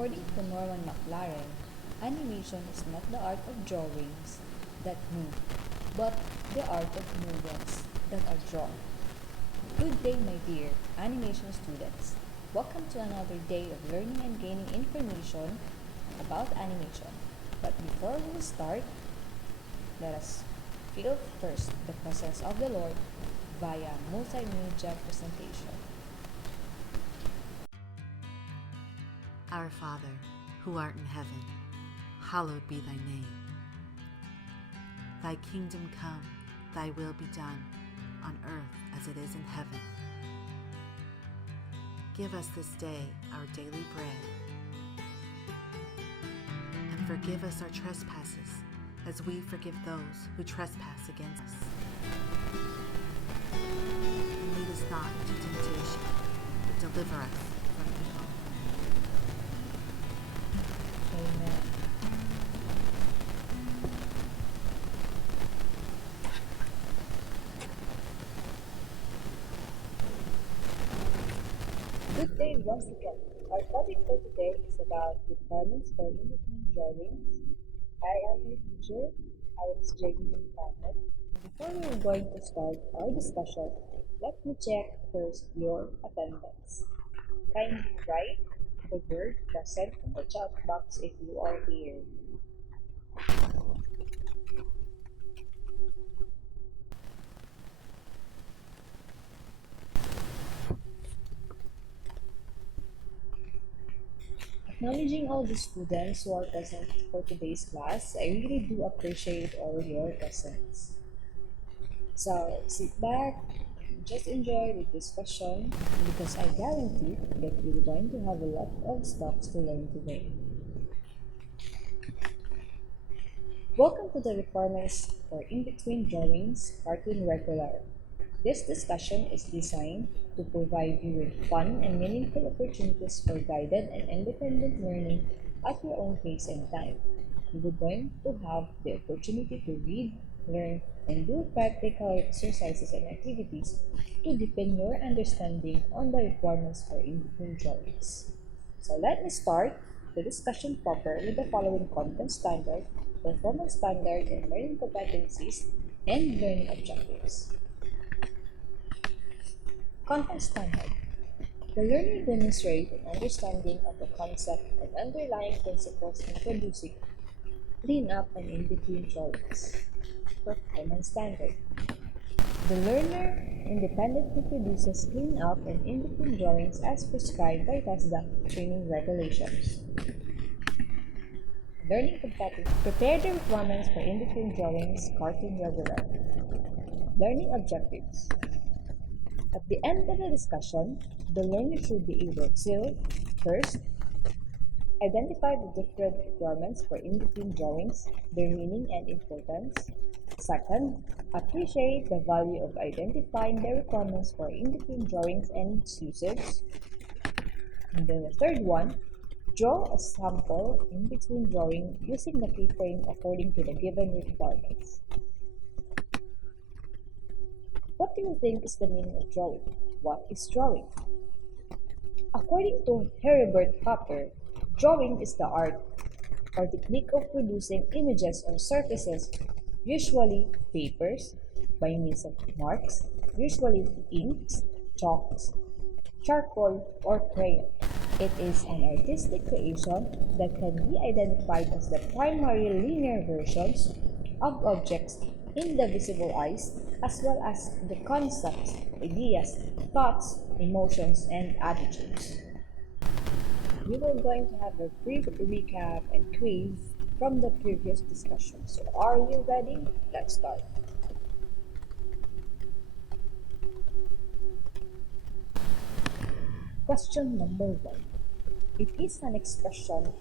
According to Norman McLaren, animation is not the art of drawings that move, but the art of movements that are drawn. Good day, my dear animation students. Welcome to another day of learning and gaining information about animation. But before we start, let us feel first the presence of the Lord via multimedia presentation. Our Father, who art in heaven, hallowed be thy name. Thy kingdom come, thy will be done, on earth as it is in heaven. Give us this day our daily bread, and forgive us our trespasses, as we forgive those who trespass against us. And lead us not into temptation, but deliver us from evil. Amen. Good day once again. Our topic for today is about requirements for in-between drawings. I am your teacher. I am Jamie Mohammed. Before we are going to start our discussion, let me check first your attendance. Kindly write the word present in the chat box if you are here. Acknowledging all the students who are present for today's class, I really do appreciate all your presence. So sit back and just enjoy the discussion because I guarantee that you're going to have a lot of stuff to learn today. Welcome to the requirements for in-between drawings cartoon regular. This discussion is designed to provide you with fun and meaningful opportunities for guided and independent learning at your own pace and time. You are going to have the opportunity to read, learn, and do practical exercises and activities to deepen your understanding on the requirements for in-between drawings. So let me start the discussion proper with the following content standard, performance standard, and learning competencies and learning objectives. Content standard. The learner demonstrates an understanding of the concept and underlying principles in producing clean up and in-between drawings. Performance standard. The learner independently produces clean up and in-between drawings as prescribed by TESDA training regulations. Learning competency. Prepare the requirements for in-between drawings, cartoon regular. Learning objectives. At the end of the discussion, the learner should be able to, first, identify the different requirements for in-between drawings, their meaning and importance. Second, appreciate the value of identifying the requirements for in-between drawings and its usage. And then the third one, draw a sample in-between drawing using the keyframe according to the given requirements. What do you think is the meaning of drawing? What is drawing? According to Herbert Hopper, drawing is the art or technique of producing images on surfaces, usually papers, by means of marks, usually inks, chalks, charcoal, or crayon. It is an artistic creation that can be identified as the primary linear versions of objects in the visible eyes, as well as the concepts, ideas, thoughts, emotions, and attitudes. We were going to have a brief recap and quiz from the previous discussion. So are you ready? Let's start. Question number 1. It is an expression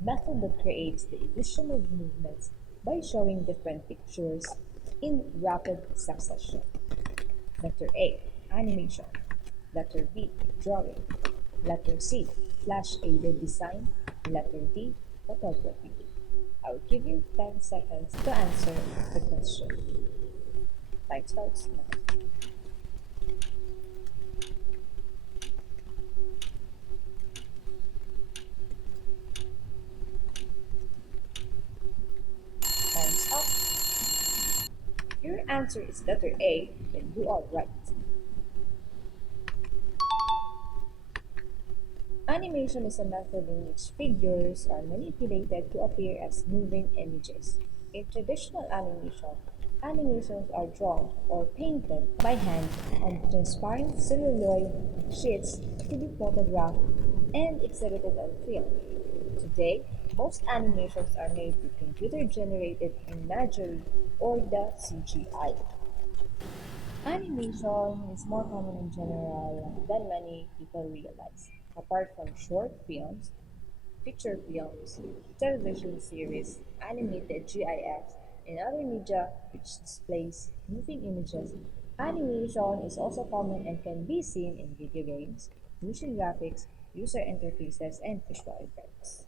method that creates the illusion of movements by showing different pictures in rapid succession. Letter A, animation. Letter B, drawing. Letter C, flash-aided design. Letter D, photography. I'll give you 10 seconds to answer the question. Time starts now. answer is letter A, then you are right. Animation is a method in which figures are manipulated to appear as moving images. In traditional animation, animations are drawn or painted by hand on transparent celluloid sheets to be photographed and exhibited on film. Today, most animations are made with computer-generated imagery or the CGI. Animation is more common in general than many people realize. Apart from short films, feature films, television series, animated GIFs, and other media which displays moving images, animation is also common and can be seen in video games, motion graphics, user interfaces, and visual effects.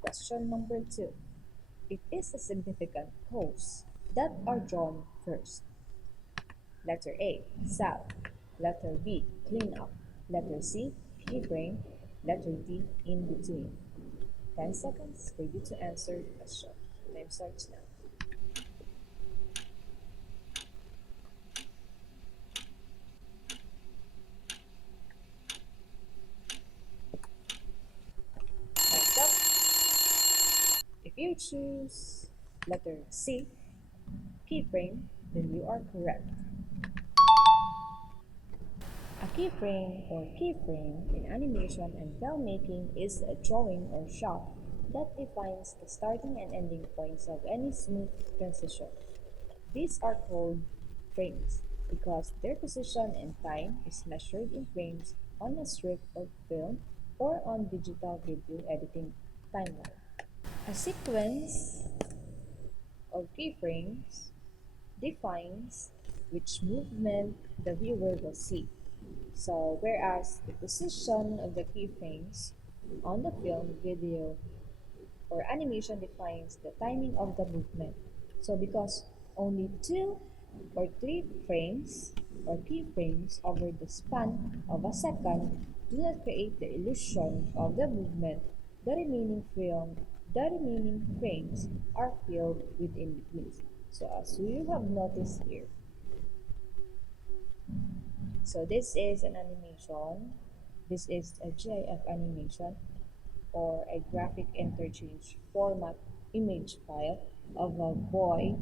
Question number 2. It is a significant pose that are drawn first. Letter A, south. Letter B, clean up. Letter C, keyframe. Letter D, in between. 10 seconds for you to answer the question. Time starts now. Time's up. If you choose letter C, keyframe, then you are correct. A keyframe or keyframe in animation and filmmaking is a drawing or shot that defines the starting and ending points of any smooth transition. These are called frames because their position and time is measured in frames on a strip of film or on digital video editing timeline. A sequence of keyframes defines which movement the viewer will see. So, whereas the position of the keyframes on the film, video, or animation defines the timing of the movement. So, because only two or three frames or keyframes over the span of a second do not create the illusion of the movement, the remaining frames are filled with in-betweens. So, as you have noticed here, so this is an animation. This is a GIF animation or a graphic interchange format image file of a boy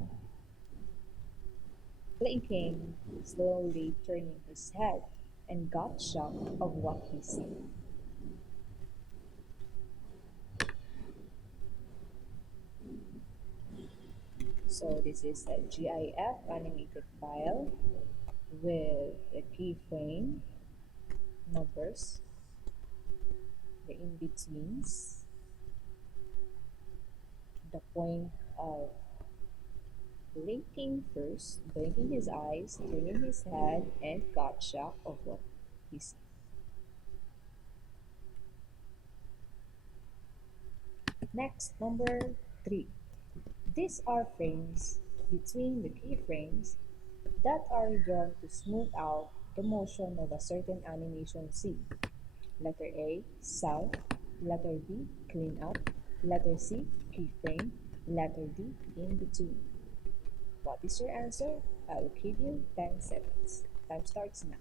blinking, slowly turning his head, and got shocked of what he see. So this is a GIF animated file with the keyframe numbers, the in-betweens, the point of blinking first, blinking his eyes, turning his head, and got shocked of what he saw. Next, number 3. These are frames between the keyframes that are drawn to smooth out the motion of a certain animation scene. Letter A, south. Letter B, clean up. Letter C, keyframe. Letter D, in between. What is your answer? I will give you 10 seconds. Time starts now.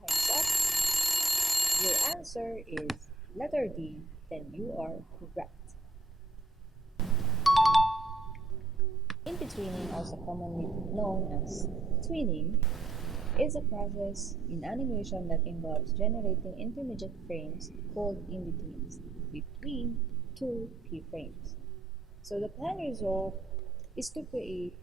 Time's up. Your answer is letter D, then you are correct. In-betweening, also commonly known as tweening, is a process in animation that involves generating intermediate frames called in-betweens between two keyframes. So the plan result is to create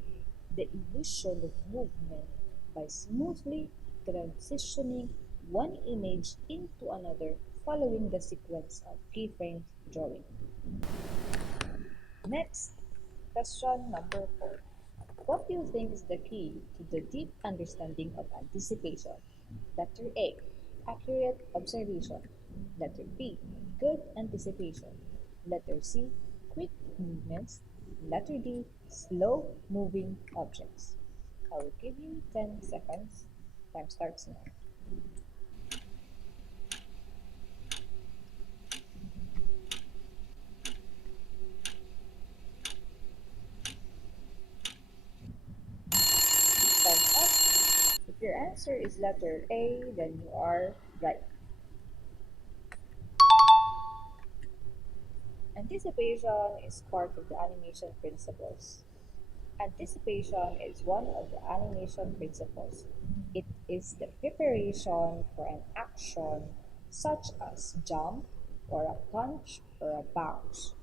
the illusion of movement by smoothly transitioning one image into another following the sequence of keyframes drawing. Next, question number 4. What do you think is the key to the deep understanding of anticipation? Letter A, accurate observation. Letter B, good anticipation. Letter C, quick movements. Letter D, slow moving objects. I will give you 10 seconds Time starts now. Time's up. If your answer is letter A, then you are right. Anticipation is part of the animation principles. Anticipation is one of the animation principles. It is the preparation for an action such as jump or a punch or a bounce.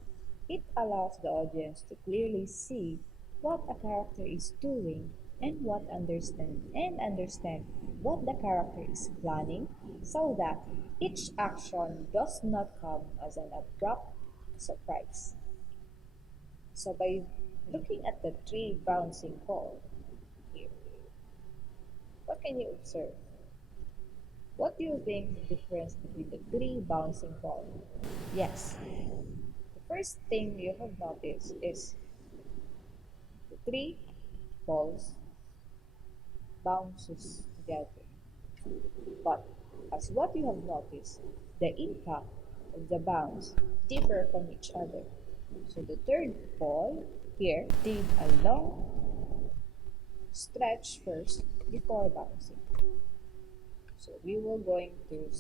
It allows the audience to clearly see what a character is doing and understand what the character is planning so that each action does not come as an abrupt surprise. So by looking at the tree bouncing ball here, what can you observe? What do you think the difference between the three bouncing ball? Yes, the first thing you have noticed is the three balls bounces together. But as what you have noticed, the impact of the bounce differ from each other. So the third ball here did a long stretch first before bouncing. So we will going to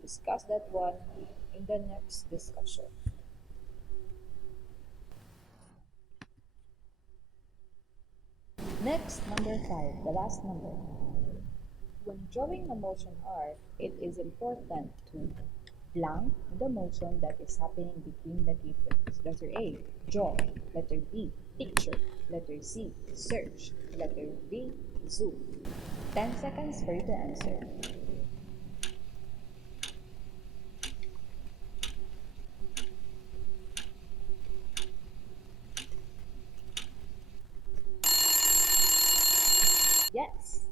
discuss that one in the next discussion. Next, number 5, the last number. When drawing a motion art, it is important to blank the motion that is happening between the keyframes. Letter A, draw. Letter B, picture. Letter C, search. Letter D, zoom. 10 seconds for you to answer. Yes,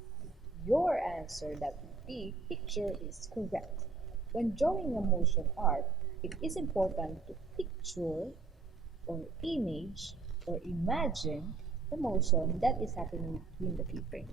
your answer that would be picture is correct. When drawing a motion art, it is important to picture or image or imagine the motion that is happening between the keyframes.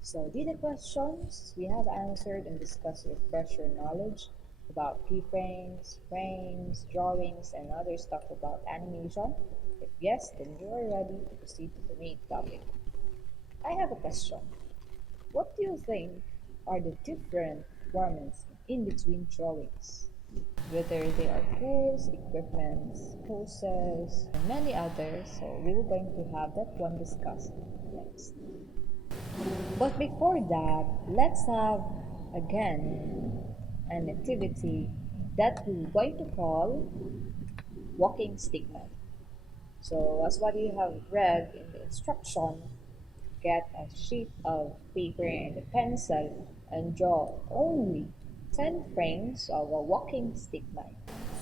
So did the questions we have answered and discussed refresh your knowledge about keyframes, frames, drawings, and other stuff about animation? If yes, then you are ready to proceed to the main topic. I have a question. What do you think are the different requirements in between drawings? Whether they are tools, equipments, poses, and many others, so we will going to have that one discussed next. But before that, let's have again an activity that we're going to call walking stickman. So as what you have read in the instruction, get a sheet of paper and a pencil and draw only 10 frames of a walking stickman.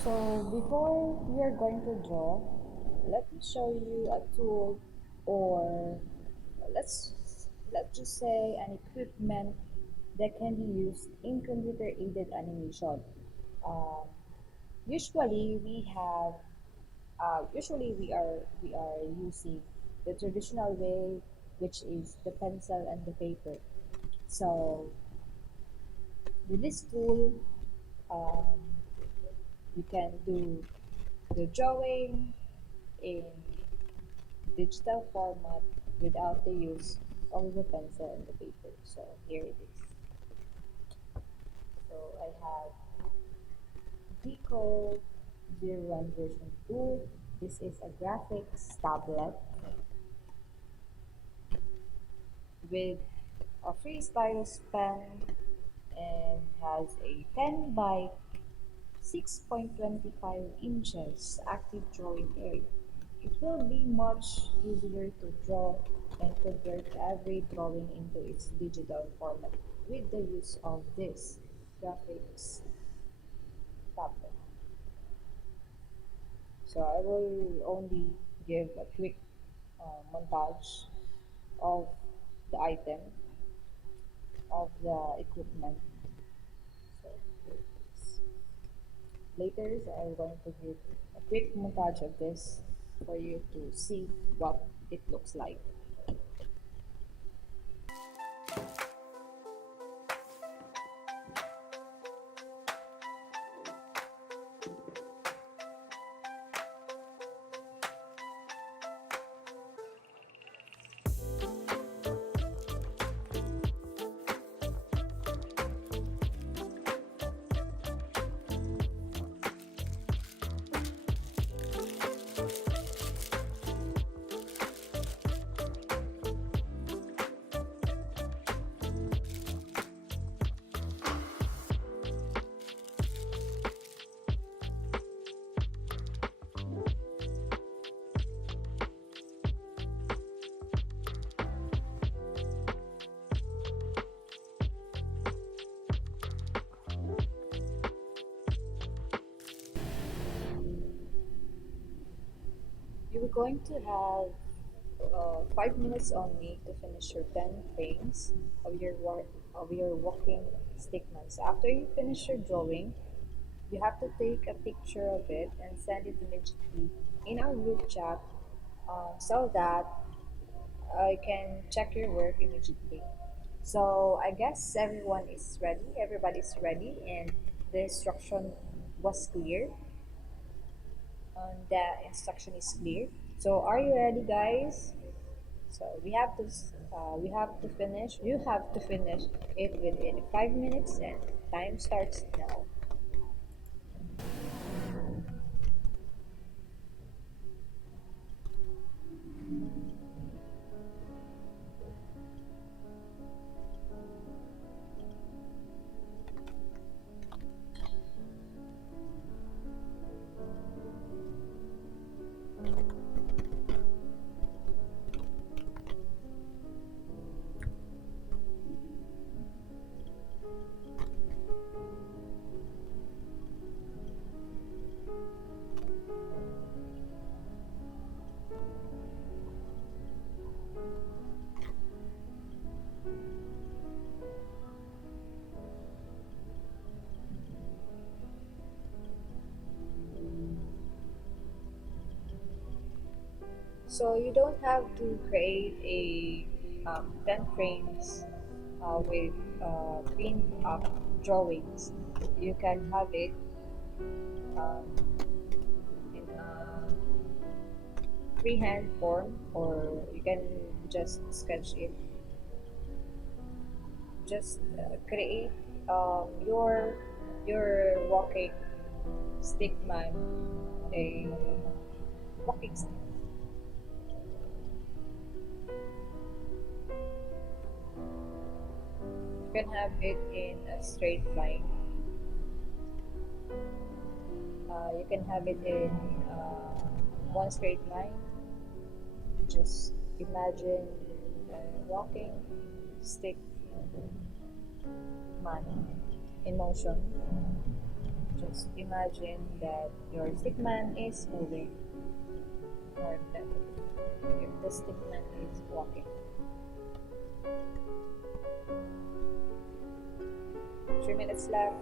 So before we are going to draw, let me show you a tool or let's let's just say an equipment that can be used in computer aided animation. Um, usually we have usually we are using the traditional way, which is the pencil and the paper. So with this tool, um, we can do the drawing in digital format without the use of the pencil and the paper. So here it is. So I have Deco 01 version 2. This is a graphics tablet with a freestyle pen and has a 10 by 6.25 inches active drawing area. It will be much easier to draw and convert every drawing into its digital format with the use of this graphics tablet. So I will only give a quick montage of the item of the equipment. So later, so I'm going to give a quick montage of this for you to see what it looks like. You're going to have 5 minutes only to finish your 10 frames of your walking stickman. So after you finish your drawing, you have to take a picture of it and send it immediately in our group chat so that I can check your work immediately. So I guess everyone is ready. Everybody's ready, and the instruction was clear. The instruction is clear. So are you ready, guys? So we have to finish. You have to finish it within 5 minutes, and time starts now. So you don't have to create a 10 frames with cleaned up drawings. You can have it um, in a freehand form, or you can just sketch it. Just create your walking stick man, a walking stick. You can have it in a straight line. You can have it in one straight line. Just imagine walking stick man in motion. Just imagine that your stick man is moving, or that the stick man is walking. 3 minutes left.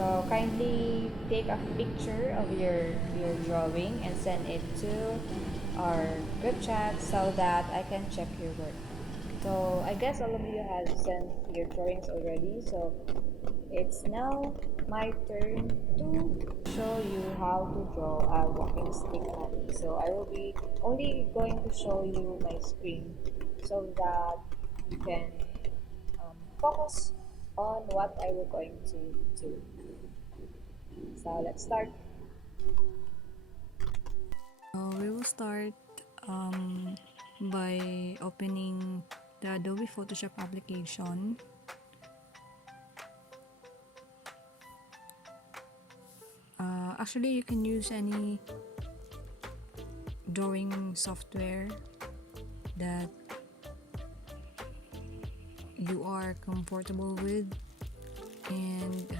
So kindly take a picture of your drawing and send it to our group chat so that I can check your work. So I guess all of you have sent your drawings already. So it's now my turn to show you how to draw a walking stick man. So I will be only going to show you my screen so that you can focus on what I will going to do. So let's start. We will start by opening the Adobe Photoshop application. Actually, you can use any drawing software that you are comfortable with, and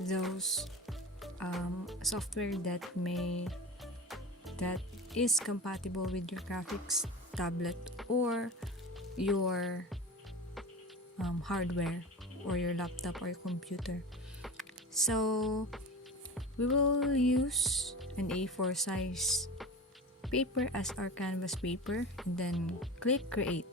those software that is compatible with your graphics tablet or your hardware or your laptop or your computer. So we will use an A4 size paper as our canvas paper and then click create.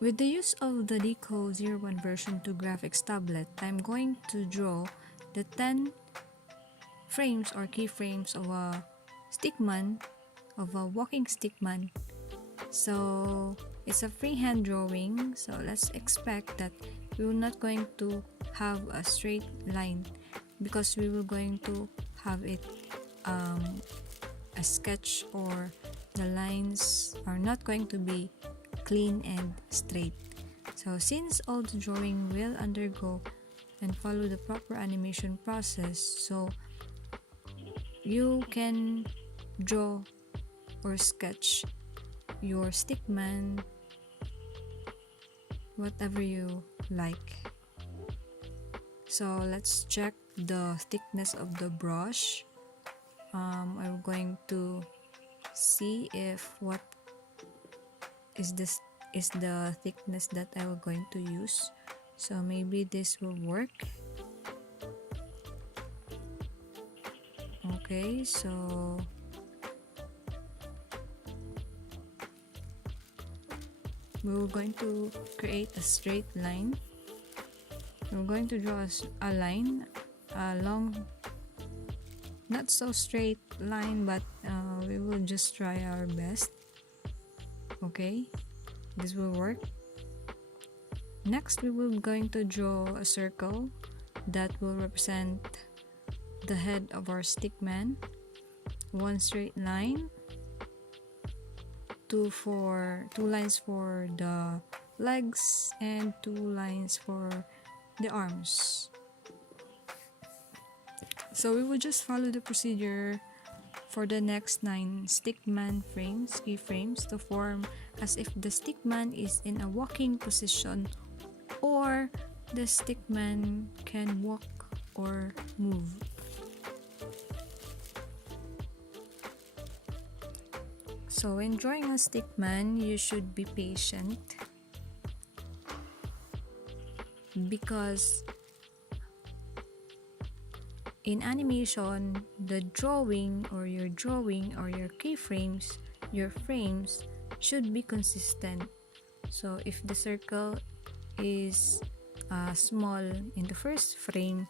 With the use of the Deco01 version 2 graphics tablet, I'm going to draw the 10 frames or keyframes of a stickman, of a walking stickman. So it's a freehand drawing, so let's expect that we will not going to have a straight line because we will going to have it a sketch, or the lines are not going to be clean and straight. So since all the drawing will undergo and follow the proper animation process, so you can draw or sketch your stickman whatever you like. So let's check the thickness of the brush. I'm going to see if what is the thickness that I will going to use. So maybe this will work. Okay, so we're going to create a straight line. We're going to draw a line, a long, not so straight line, but we will just try our best. Okay, this will work. Next, we will going to draw a circle that will represent the head of our stickman. One straight line, two lines for the legs, and 2 lines for the arms. So we will just follow the procedure for the next 9 stickman frames, keyframes, to form as if the stickman is in a walking position or the stickman can walk or move. So when drawing a stickman, you should be patient because in animation, the drawing or your keyframes, your frames should be consistent. So if the circle is small in the first frame,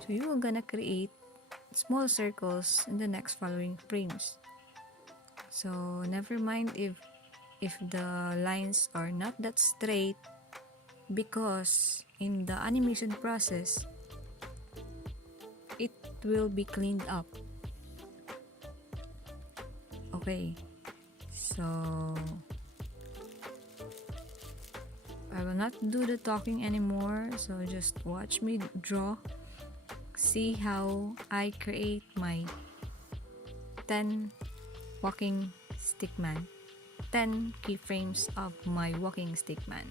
so you are gonna create small circles in the next following frames. So never mind if the lines are not that straight, because in the animation process it will be cleaned up. Okay, so I will not do the talking anymore, so just watch me draw. See how I create my 10 walking stickman, 10 keyframes of my walking stickman.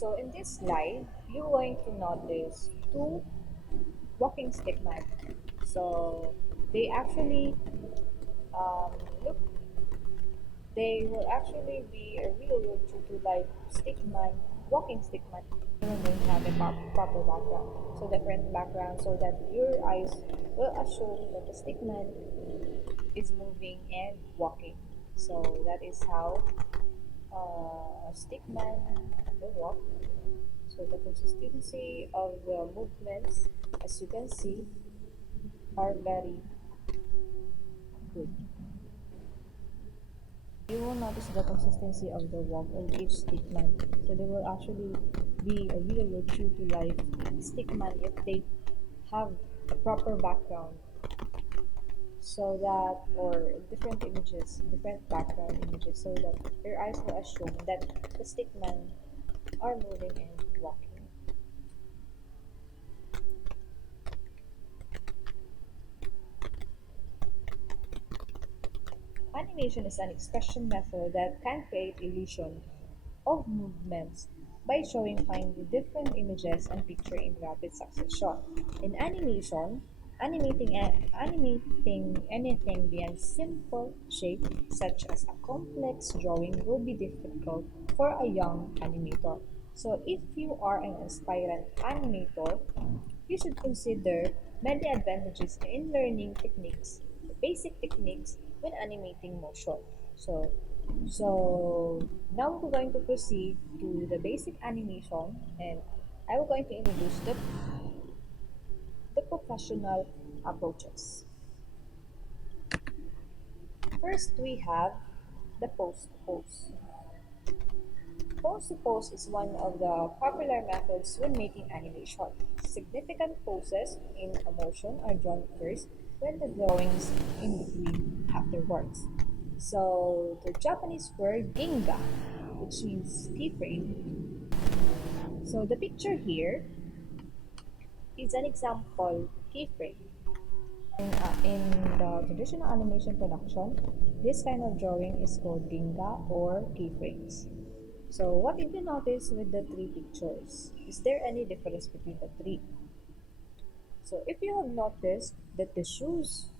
So in this slide, you're going to notice two walking stick man. So they actually um, look, they will actually be a real world true to life stick man, walking stick man. You're going to have a proper background. So different background so that your eyes will assume that the stick man is moving and walking. So that is how a stick man will walk. So the consistency of the movements, as you can see, are very good. You will notice the consistency of the walk of each stickman. So they will actually be a real or true to life stickman if they have a proper background. So that, or different images, different background images, so that your eyes will assume that the stickman are moving and walking. Animation is an expression method that can create illusion of movements by showing finely different images and picture in rapid succession. In animation, animating anything beyond simple shape, such as a complex drawing, will be difficult for a young animator. So, if you are an aspirant animator, you should consider many advantages in learning techniques, basic techniques when animating motion. So, so now we're going to proceed to the basic animation, and I will going to introduce the professional approaches. First, we have the pose to pose. Pose to pose is one of the popular methods when making animation. Significant poses in a motion are drawn first, when the drawings in between afterwards. So the Japanese word ginga, which means keyframe. So the picture here is an example keyframe. In the traditional animation production, this kind of drawing is called ginga or keyframes. So what did you notice with the three pictures? Is there any difference between the three? So if you have noticed that the shoes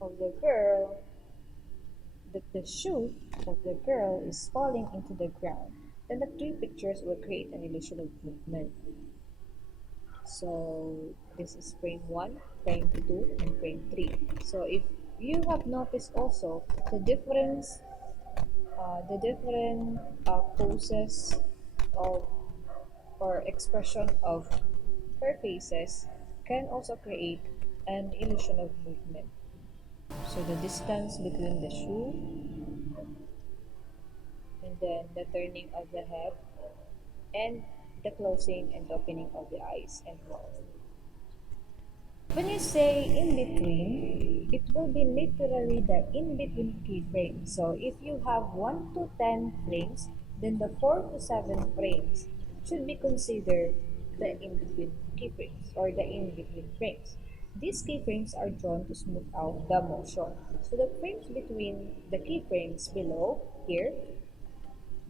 of the girl, that the shoe of the girl is falling into the ground, then the three pictures will create an illusion of movement. So this is frame 1, frame 2, and frame 3. So if you have noticed also the different poses of or expression of her faces can also create an illusion of movement. So the distance between the shoe and then the turning of the head and the closing and opening of the eyes and mouth. When you say in between, it will be literally the in between keyframe. So if you have 1 to 10 frames, then the 4 to 7 frames should be considered the in between keyframes or the in between frames. These keyframes are drawn to smooth out the motion. So the frames between the keyframes below here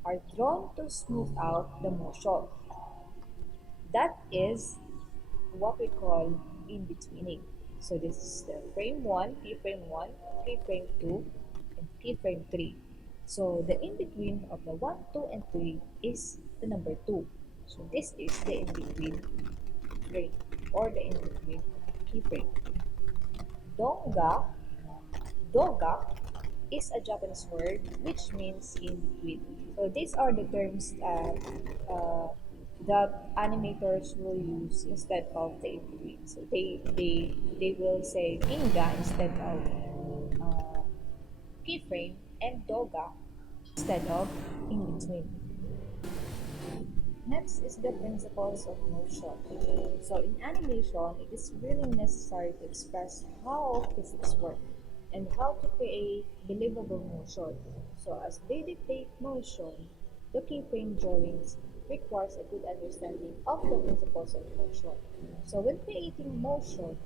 are drawn to smooth out the motion. That is what we call in-betweening. So this is the frame 1, keyframe 1, keyframe 2, and keyframe 3. So the in-between of the 1, 2, and 3 is the number 2. So this is the in-between frame or the in-between keyframe. Donga, doga is a Japanese word which means in between. So these are the terms that animators will use instead of the in between. So they will say ginga instead of uh, keyframe and doga instead of in between. Next is the principles of motion. So in animation, it is really necessary to express how physics work and how to create believable motion. So as they dictate motion, the keyframe drawings requires a good understanding of the principles of motion. So when creating motion,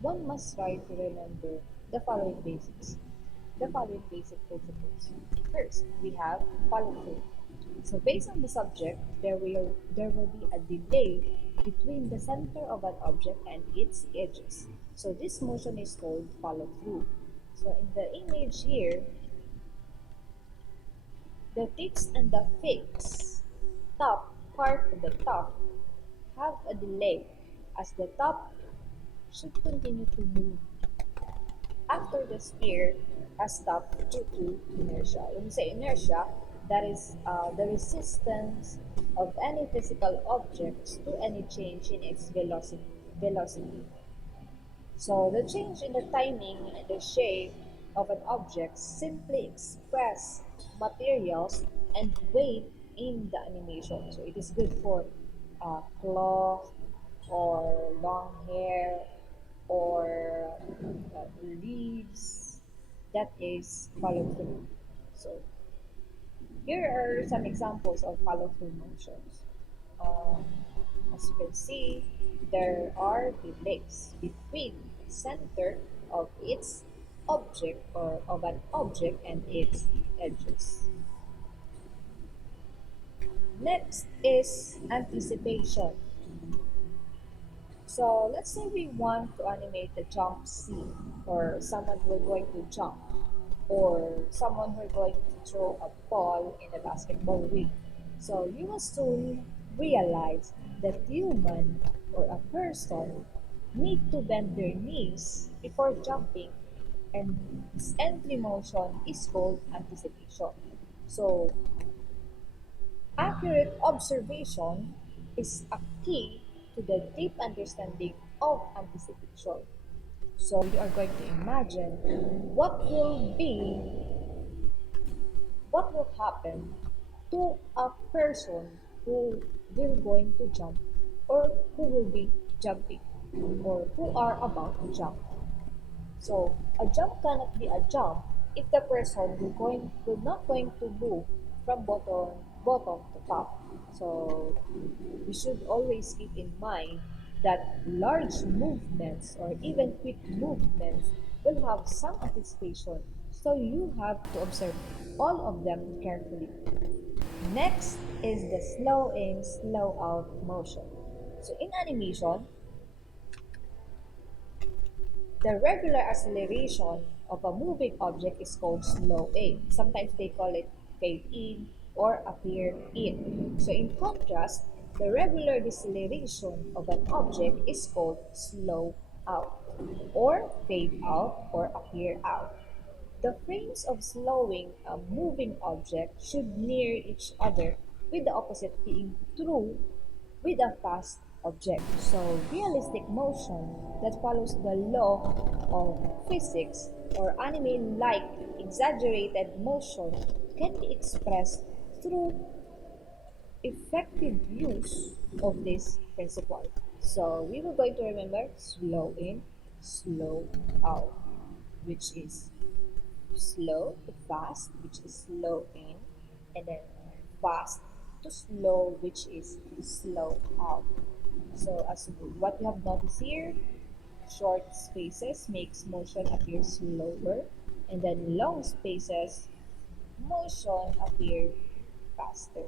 one must try to remember the following basic principles. First, we have follow through. So based on the subject, there will be a delay between the center of an object and its edges. So this motion is called follow through. So in the image here, the tips and the fixed top part of the top have a delay as the top should continue to move after the sphere has stopped due to inertia. When we say inertia, that is the resistance of any physical object to any change in its velocity. So the change in the timing and the shape of an object simply express materials and weight in the animation. So it is good for cloth or long hair or leaves that is follow through. So here are some examples of follow through motions. Um, as you can see, there are delays between the center of its object or of an object and its edges. Next is anticipation. So let's say we want to animate a jump scene or someone who are going to jump or someone who are going to throw a ball in a basketball ring. So you will soon realize that human or a person need to bend their knees before jumping and this entry motion is called anticipation. So accurate observation is a key to the deep understanding of anticipation. So you are going to imagine what will happen to a person who will going to jump or who will be jumping or who are about to jump. So a jump cannot be a jump if the person will not going to move from bottom to top. So we should always keep in mind that large movements or even quick movements will have some anticipation. So you have to observe all of them carefully. Next is the slow in, slow out motion. So in animation, the regular acceleration of a moving object is called slow in. Sometimes they call it fade in or appear in. So in contrast, the regular deceleration of an object is called slow out or fade out or appear out. The frames of slowing a moving object should near each other with the opposite being true with a fast object. So realistic motion that follows the law of physics or anime-like exaggerated motion can be expressed through effective use of this principle. So we were going to remember slow in, slow out, which is slow to fast, which is slow in, and then fast to slow, which is slow out. So as what you have noticed here, short spaces makes motion appear slower, and then long spaces, motion appear faster.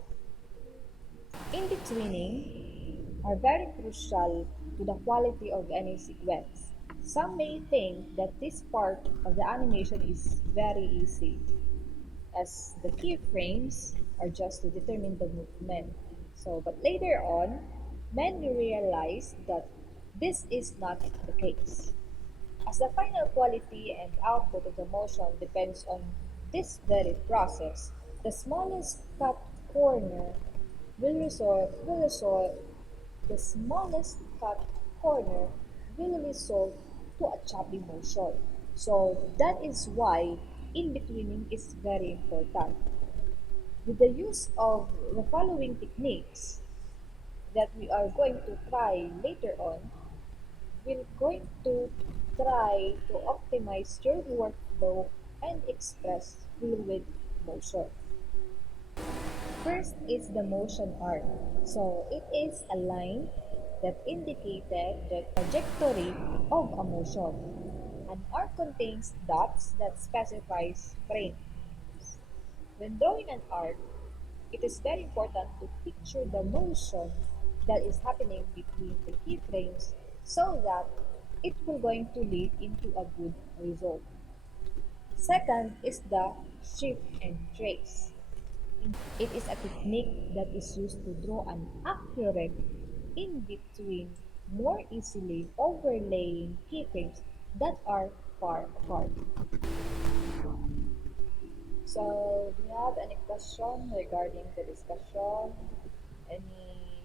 In-betweening are very crucial to the quality of any sequence. Some may think that this part of the animation is very easy, as the keyframes are just to determine the movement. So, but later on, many realize that this is not the case, as the final quality and output of the motion depends on this very process. The smallest cut corner will result the smallest cut corner will result to a choppy motion. So that is why in-betweening is very important. With the use of the following techniques that we are going to try later on, we're going to try to optimize your workflow and express fluid motion. First is the motion arc. So it is a line that indicated the trajectory of a motion. An arc contains dots that specifies frames. When drawing an arc, It is very important to picture the motion that is happening between the keyframes so that it will going to lead into a good result. Second is the shift and trace. It is a technique that is used to draw an accurate in between, more easily overlaying keyframes that are far apart. So, do you have any question regarding the discussion? Any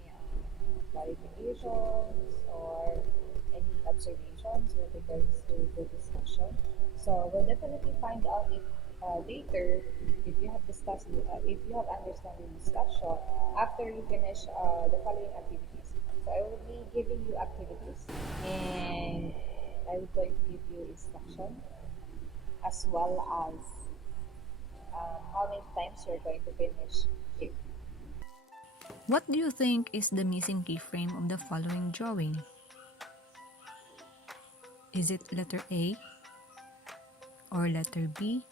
clarifications or any observations with regards to the discussion? So, we'll definitely find out if later if you have discussed, if you have understand the discussion after you finish the following activities. So, I will be giving you activities and I will going to give you instruction as well as how many times you're going to finish it. What do you think is the missing keyframe of the following drawing? Is it letter A, or letter B,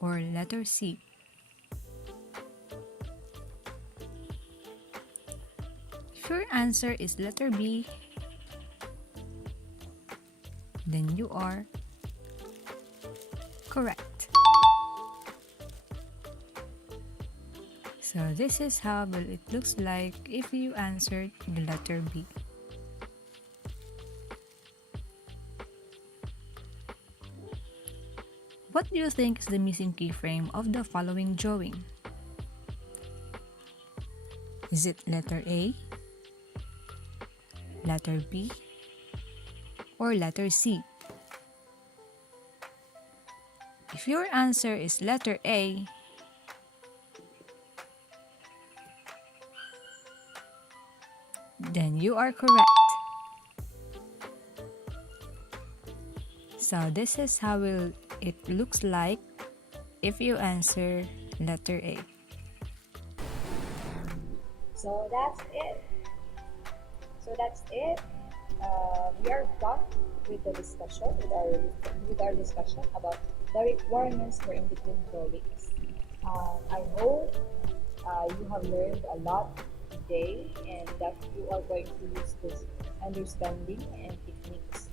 or letter C? If your answer is letter B, then you are correct. So this is how it looks like if you answered the letter B. What do you think is the missing keyframe of the following drawing? Is it letter A, letter B, or letter C? If your answer is letter A, then you are correct. So this is how it looks like if you answer letter A. So that's it. We are done with the discussion, with our discussion about the requirements for in-between drawings. I hope you have learned a lot today and that you are going to use this understanding and techniques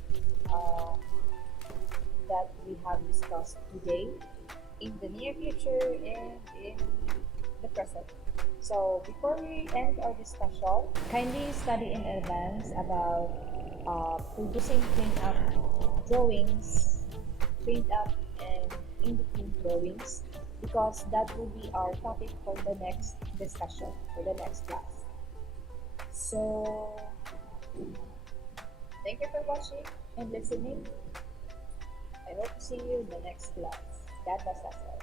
uh, that we have discussed today in the near future and in the present. So before we end our discussion, kindly study in advance about producing print-up drawings, print-up and in-between drawings because that will be our topic for the next discussion, for the next class. So thank you for watching and listening. I hope to see you in the next class. God bless us all.